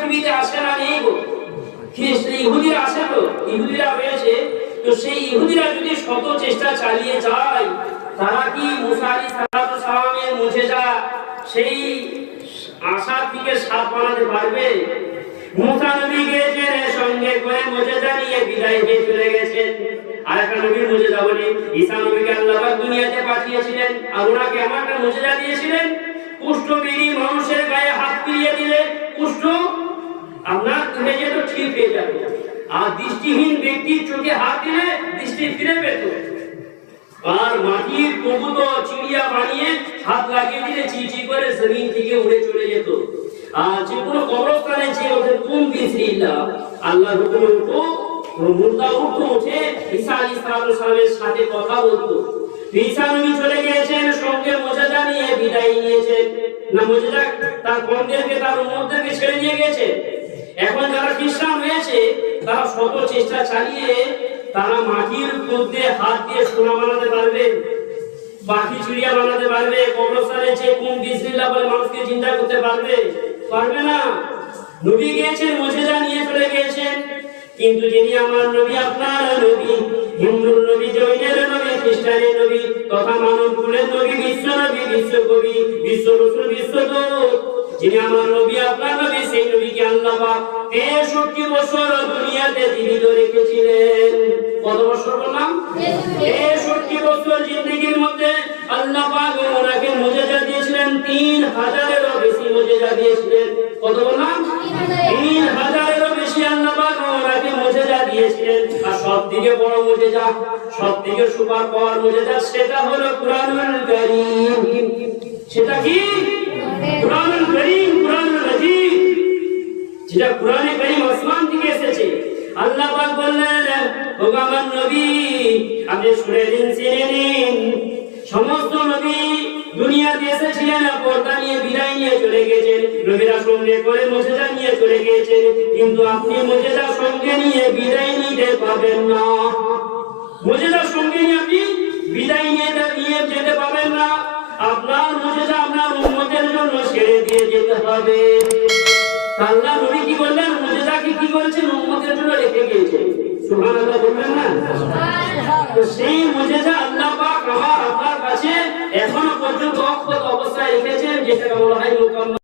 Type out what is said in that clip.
পৃথিবীতে আসে না নেই গো, ইহুদিরা আসে, তো ইহুদিরা রয়েছে, তো সেই ইহুদিরা যদি শত চেষ্টা চালিয়ে যায়, তারা কি মুসা আলাইহিস সালামের মুজিজা সেই আশা থেকে সাপ বানাতে পারবে? মুসা নবী গিয়েছেন, সঙ্গে করে মুজিজা নিয়ে বিদায় হয়ে চলে গেছেন। আর একটা নবীর মুজিজা বলি, ঈসা নবীকে আল্লাহ পাক দুনিয়াতে পাঠিয়েছিলেন, আর ওনাকে এমন একটা মুজিজা দিয়েছিলেন, কুষ্ঠবিহীন মানুষের গায়ে হাত দিয়ে দিলে কুষ্ঠ আপনার তুলে যেত, ঠিক হয়ে যাবে। আর দৃষ্টিহীন ব্যক্তির চোখে হাত দিলে দৃষ্টি ফিরে পেত। আর মাটির কবুতর চিড়িয়া বানিয়ে হাত লাগিয়ে দিলে চিচি করে জমিন থেকে উড়ে চলে যেত। আর যে কোনো কবরস্থানে যে ওদের কোন বিসমিল্লাহ আল্লাহর হুকুমে উঠো, মুর্দা উঠে ঈসা আলাইহিস সালামের সাথে কথা বলতো। ঈসা নবী চলে গিয়েছেন, সঙ্গে মুজিজা নিয়ে বিদায় নিয়েছেন। না মুজিজা তার কওমদেরকে, তার উম্মতদেরকে ছেড়ে দিয়ে গেছে। এখন যারা খ্রিস্টান হয়েছে, তারা শত চেষ্টা চালিয়ে তারা মাটির মধ্যে হাত দিয়ে সোনা বানাতে পারবে, পাখি চিড়িয়া বানাতে পারবে, কবরস্থানে যে কোন বিসমিল্লাহ বলে মানুষকে চিন্তা করতে পারবে? পারবে না। নবী গিয়েছেন, মুজিজা নিয়ে চলে গিয়েছেন, কিন্তু যিনি আমার নবী, আপনার নবী, হিন্দুর নবী, জৈনের নবী, খ্রিস্টানের নবী, তথা মানব কুলের নবী, বিশ্ব নবী, বিশ্বকবি, বিশ্ব রাসূল, বিশ্বদূত, যিনি আমার নবী, আপনার নবী, সেই নবীকে আল্লাহ পাক 63 বছর দুনিয়াতে জীবিত রেখেছিলেন। কত বছর বললাম? 63 বছর জিন্দেগির মধ্যে আল্লাহ পাক ওনাকে মুজিজা দিয়েছিলেন, 3000-এরও বেশি মুজিজা দিয়েছিলেন। কত বললাম? 3000-এরও বেশি আল্লাহ পাক ওনাকে মুজিজা দিয়েছিলেন। আর সবথেকে বড় মুজিজা, সবথেকে সুপার পাওয়ার মুজিজা, সেটা হলো কুরআনুল কারীম। সেটা কি? কুরআনুল কারীম, কুরআনুল মাজিদ, যেটা কুরআনে কারীম আসমান থেকে এসেছে। আল্লাহ পাক বললেন, ও আমার নবী, আপনি শুনে দিন, জেনে নিন, সমস্ত নবী দুনিয়াতে এসেছিলেন, পর্দা নিয়ে বিদায় নিয়ে চলে গেছেন, নবীরা সঙ্গে করে মুজিজা নিয়ে চলে গিয়েছেন, কিন্তু আপনি মুজিজা সঙ্গে নিয়ে বিদায় নিতে পাবেন না। মুজিজা সঙ্গে নিয়ে আপনি বিদায় নিয়ে যেতে পাবেন না। আপনার মুজিজা আপনার উম্মতের জন্য ছেড়ে দিয়ে যেতে হবে। আল্লাহ নবী কি বললেন? মুজিজা কি করেছেন? উম্মতের জন্য রেখে গিয়েছেন। সুবহানাল্লাহ বলবেন না? তো সেই মুজিজা আল্লাহ পাক আমার আপনার কাছে এখনো পর্যন্ত অক্ষত অবস্থায় রেখেছেন, যেটাকে বলা হয় মুকাম্মাল।